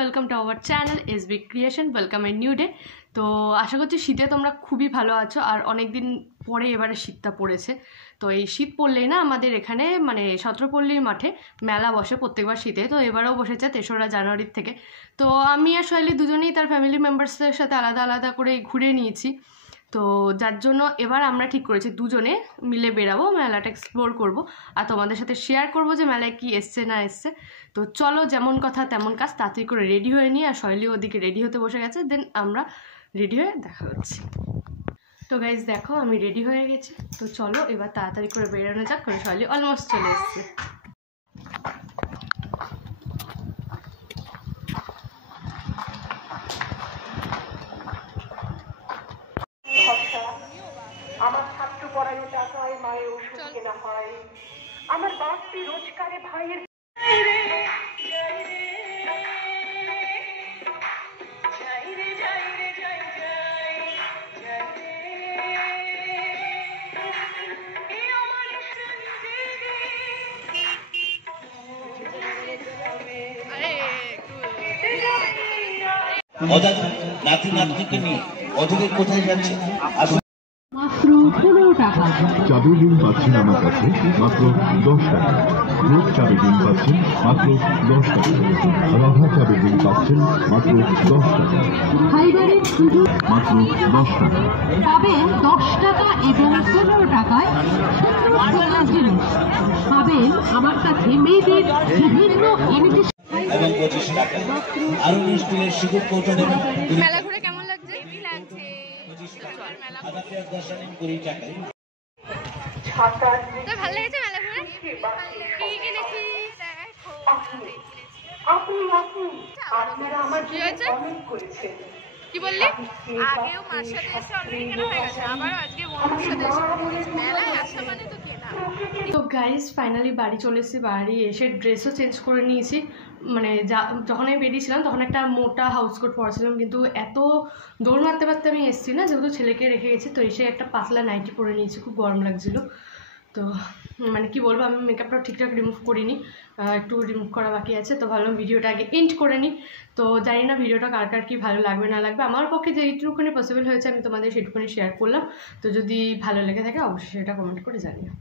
Welcome to our channel SB creation. Welcome a new day. তো আশা করছি শীতে তোমরা খুবই ভালো আছো, আর অনেক দিন পরে এবারে শীতটা পড়েছে। তো এই শীত পড়লেই না আমাদের এখানে মানে সতেরোপল্লীর মাঠে মেলা বসে প্রত্যেকবার শীতে। তো এবারেও বসেছে 3রা জানুয়ারির থেকে। তো আমি আর শৈলী দুজনেই তার ফ্যামিলি মেম্বার্সদের সাথে আলাদা আলাদা করে ঘুরে নিয়েছি। তো যার জন্য এবার আমরা ঠিক করেছি দুজনে মিলে বেরাবো, মেলাটা এক্সপ্লোর করব আর তোমাদের সাথে শেয়ার করব যে মেলায় কি এসছে না এসছে। তো চলো, যেমন কথা তেমন কাজ, তাড়াতাড়ি করে রেডি হয়ে নিই। আর শৈলী ওদিকে রেডি হতে বসে গেছে, দেন আমরা রেডি হয়ে দেখা হচ্ছে। তো গাইজ দেখো আমি রেডি হয়ে গেছি। তো চলো এবার তাড়াতাড়ি করে বেরোনো যাক, কারণ শৈলী অলমোস্ট চলে এসছে। আমার ছাত্র পড়ানো টাকায় মায়ের ওষুধ কেনা হয়, আমার বাড়তি রোজগারে ভাইয়ের নাতি নাতনিকে নিয়ে অধীরে কোথায় যাচ্ছে? মাত্র 15 টাকা। চাবি ডিম পাচ্ছেন আমার কাছে মাত্র 10 টাকা। রোজ চাবি ডিম পাচ্ছেন মাত্র 10 টাকা। রাধা চাবি ডিম পাচ্ছেন মাত্র 10 টাকা। ফাইবারের সুযোগ মাত্র 10 টাকা। পাবেন 10 টাকা এবং 15 টাকায় সুন্দর জিনিস পাবেন আমার কাছে। মেয়েদের বিভিন্ন ইমিটেশন এবং 25 টাকা। আরো স্টিলের সুযোগ কৌশলে মেলা ঘুরে কেমন লাগছে? লাগছে 25 টাকা। আধা পেঁয়াজ 10 আনা 20 টাকায়। তো ভালো লেগেছে মেলা ঘুরে? কি কিনেছি? আপনারা আমার কি হয়েছে? অনেক করেছেন। কি বললি? আগেও মার সাথে এসে অলরেডি কেনা হয়ে গেছে, আবার আজকে বন্ধুর সাথে এসে মেলায় আসা মানে তো কেনা। তো গাইজ ফাইনালি বাড়ি চলে এসেছি। বাড়ি এসে ড্রেসও চেঞ্জ করে নিয়েছি। মানে যখন আমি বেরিয়েছিলাম তখন একটা মোটা হাউস কোট পরেছিলাম, কিন্তু এত দৌড় মারতে মারতে আমি এসেছি না, যেহেতু ছেলেকে রেখে গেছি, তো এসে একটা পাতলা নাইটি পরে নিয়েছি। খুব গরম লাগছিল। তো মানে কি বলবো, আমি মেকআপটা ঠিকঠাক রিমুভ করিনি, একটু রিমুভ করা বাকি আছে। তো ভাবলাম ভিডিওটা আগে এন্ড করে নিই। তো জানি না ভিডিওটা কার কার কী ভালো লাগবে না লাগবে। আমার পক্ষে যেইটুকুনি পসিবল হয়েছে আমি তোমাদের সেটুকুনি শেয়ার করলাম। তো যদি ভালো লেগে থাকে অবশ্যই সেটা কমেন্ট করে জানিও।